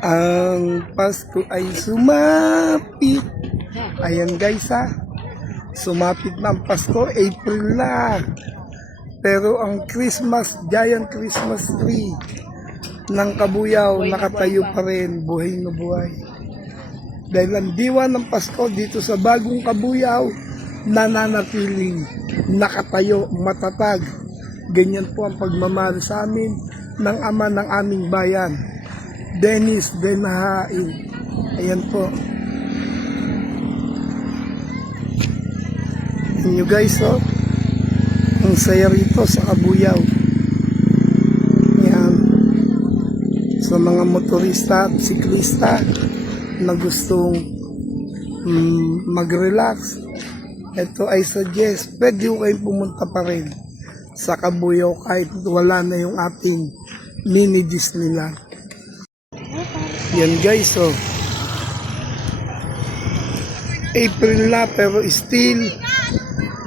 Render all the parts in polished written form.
Ang Pasko ay sumapit. Ayan guys sumapit na ang Pasko, April na. Pero ang Christmas, giant Christmas tree ng Kabuyao, nakatayo pa rin, buhay na buhay. Dahil ang diwa ng Pasko dito sa bagong Kabuyao, nananatiling nakatayo, matatag. Ganyan po ang pagmamahal sa amin ng ama ng aming bayan, Dennis Benahain. Ayan po. Inyo guys, ang saya rito sa Kabuyao. Yan. Sa mga motorista at siklista na gustong mag-relax, ito ay suggest, pwede ko kayong pumunta pa rin sa Kabuyao kahit wala na yung ating mini Disneyland. Yan guys, April na pero still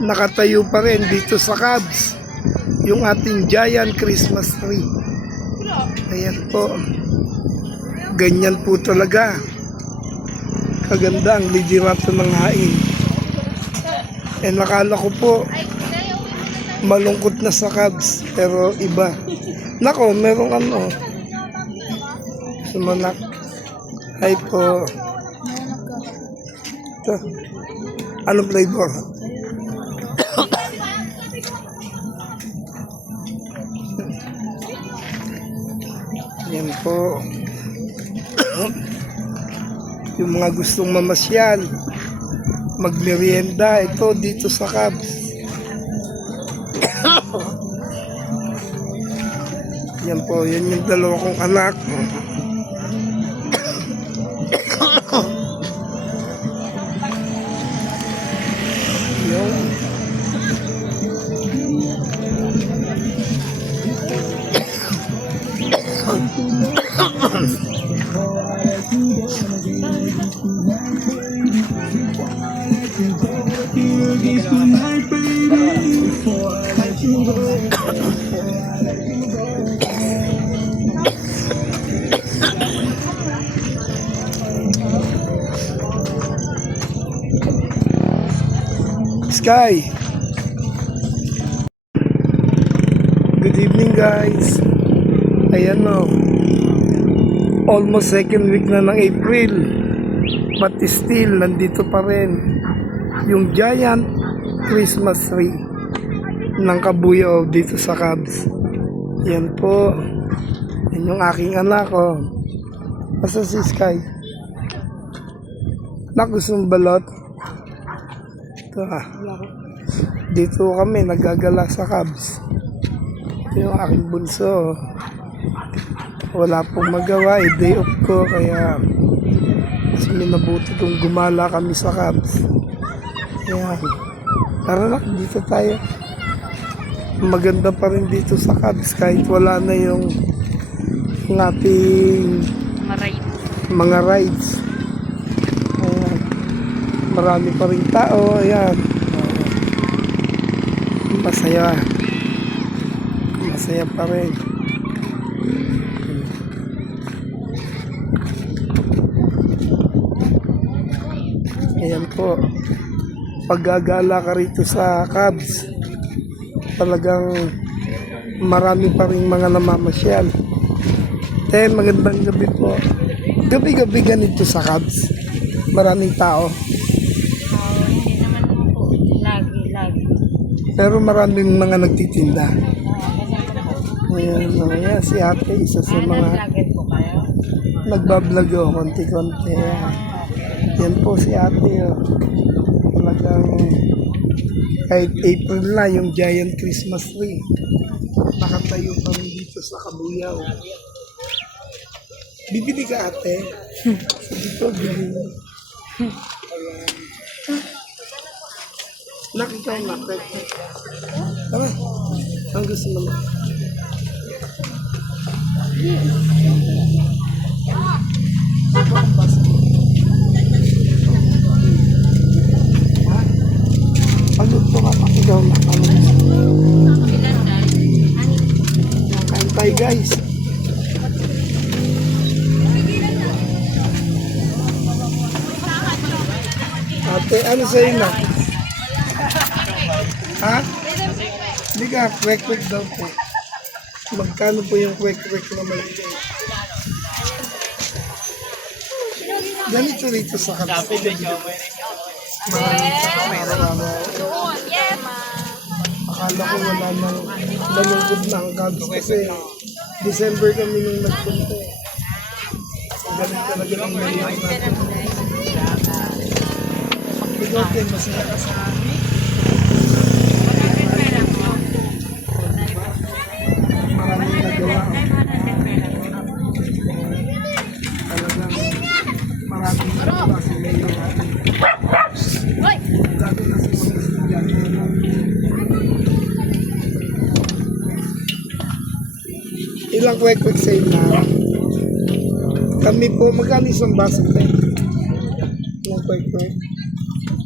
nakatayo pa rin dito sa Cubs yung ating giant Christmas tree. Ayan po, ganyan po talaga kaganda ang liderato ng hain. Nakala ko po malungkot na sa Cubs, pero iba. Nako, merong sumanak. Hi po. Ito. Anong flavor? Yan po. Yung mga gustong mamasyal, magmerienda, ito dito sa Cubs. Yan po, yan yung dalawa kong anak. Yung Sky. Good evening guys. Ayan almost second week na ng April, but still nandito pa rin yung giant Christmas tree ng Kabuyao dito sa Cubs. Yan po, yan yung aking anak Asa si Sky? Anak, gusto mong balot? Ito dito kami nagagala sa Cubs. Ito yung aking bunso. Wala pong magawa, day off ko, kaya mas minabuti kung gumala kami sa Cubs. Ayan. Tara na, dito tayo. Maganda pa rin dito sa Cubs kahit wala na yung ating mga rides. Ayan. Marami pa rin tao. Ayan. Masaya. Masaya pa rin. Ayan po, paggagala ka rito sa Cubs, talagang marami pa rin mga namamasyal. Magandang gabi po. Gabi-gabi ganito sa Cubs, maraming tao. Hindi naman po, lagi. Pero maraming mga nagtitinda. Ayan, si ate, isa sa mga nagbablog konti-konti. Yan po si ate talagang kahit April na yung giant Christmas tree nakatayo pa rin dito sa Kabuyao. Bibili ka ate? So dito bibili. Ayan. Nakita yung market. Tara, ang gusto naman. Pagluto ka pa, ikaw na. Kain tayo guys. ate, ano sa'yo na? Ha? Hindi ka, kwek-kwek daw po. Magkano po yung kwek-kwek na maliit? Ganito rito sa kapit. Akala ko wala nang nalungkot na ang gabs kasi December kami nung nagpunta. Galing talaga ng mayon natin. Ikaw din, masaya ka sa amin. Maraming nagawa. Talagang maraming nagawa si mayon natin. Dati na si mga estudyante na. Ilang kwek-kwek sa inyo? Kami po, magkano isang baso na? Ilang kwek-kwek?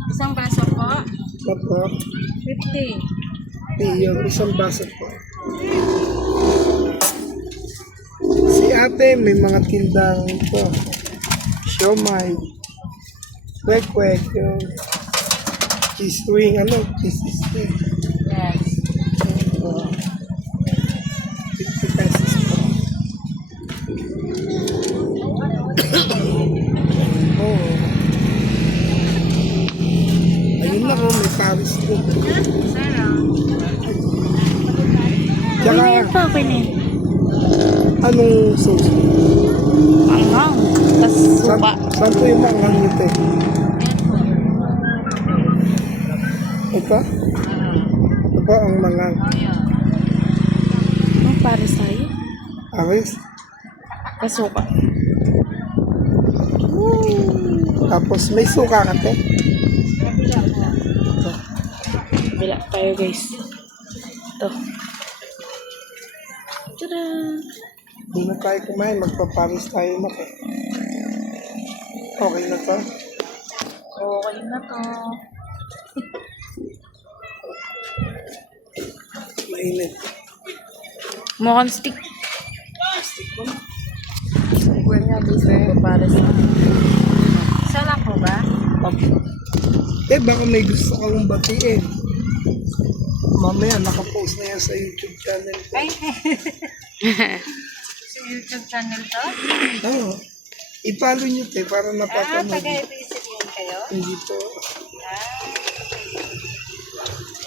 Isang baso po, Opo. 50. Iyon, isang baso po. Si ate, may mga tindang ito. Siomay. Kwek-kwek. Yung cheese wing, cheese stick. Yes. 50 pesos po. Oo. Ayun na po, may Paris din. Sarap. Tsaka, anong sauce? Anghang. Tas supa. Saan po yung mga nito? Ito? Ito ang mga Ang para sa'yo. aris. Kasuka. Tapos may suka ka te. Bila tayo guys. Ito. Tada! Hindi na tayo kumain, magpaparis tayo na po. Okay na to? Okay na to. Mainit. Mukhang stick. Well nga, bise. Para sa... Isa lang po ba? Okay. Baka may gusto kang batiin. Mamaya, nakapost na yan sa YouTube channel ko. Ay! Sa YouTube channel to? Oo. I-follow nyo te, para napapanood. Taga-episode yun kayo? Hindi po.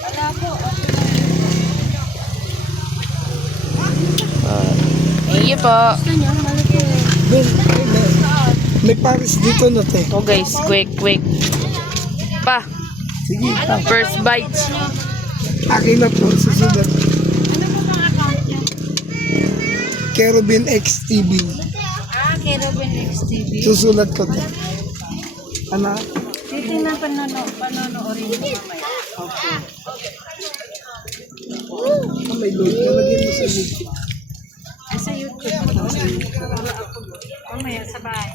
Wala po. Thank you po. Gusto nyo? Malaki. Doon, may Paris dito na te. Oh guys, quick. Pa, Sige, tama. first bite. Akin na po, susunod. Ano po bang account nyo? Kerubin XTV. Kay Robin XTV. Susunod ko te. Ano? Titignan panonoorin mo mamaya. Okay. May load ka, lagyan mo sa YouTube. Ay, sa YouTube. Mamaya sa bahay.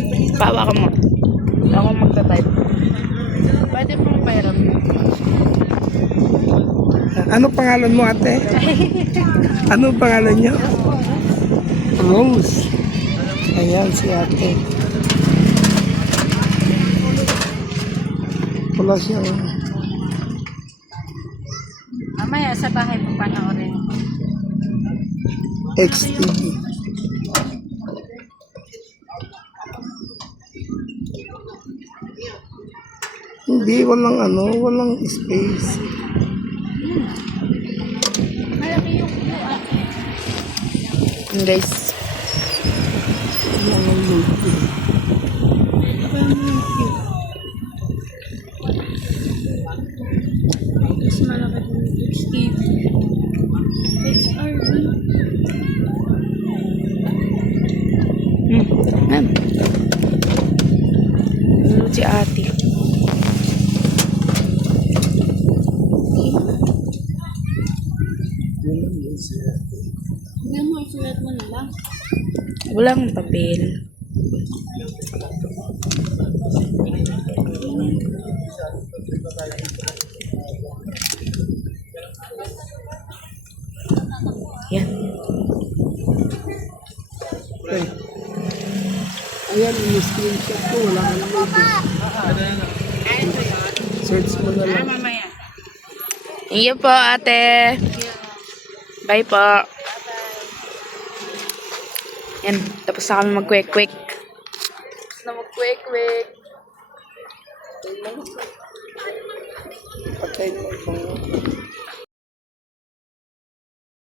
May Bawa ka mo. Ako magta-type. Pwede pong pairam. Ano pangalan mo ate? Ano pangalan niyo? Rose. Ayan si ate. Wala siyang... mamaya sa bahay mo panoorin. XTV. Hindi, walang space. Yun guys. Walang load. Mas malaki din XTV. XRV. Ma'am. Ano si ate? Hindi mo, isulat mo na lang. Walang papel. Yan. Okay. Ayan, in-screenshot ko. Wala kang load eh. Search mo na lang. Mamaya. Thank you po, ate. Bye po. Yan, tapos na kami mag-quick-quick. Tapos na mag-quick-quick. Patay mo itong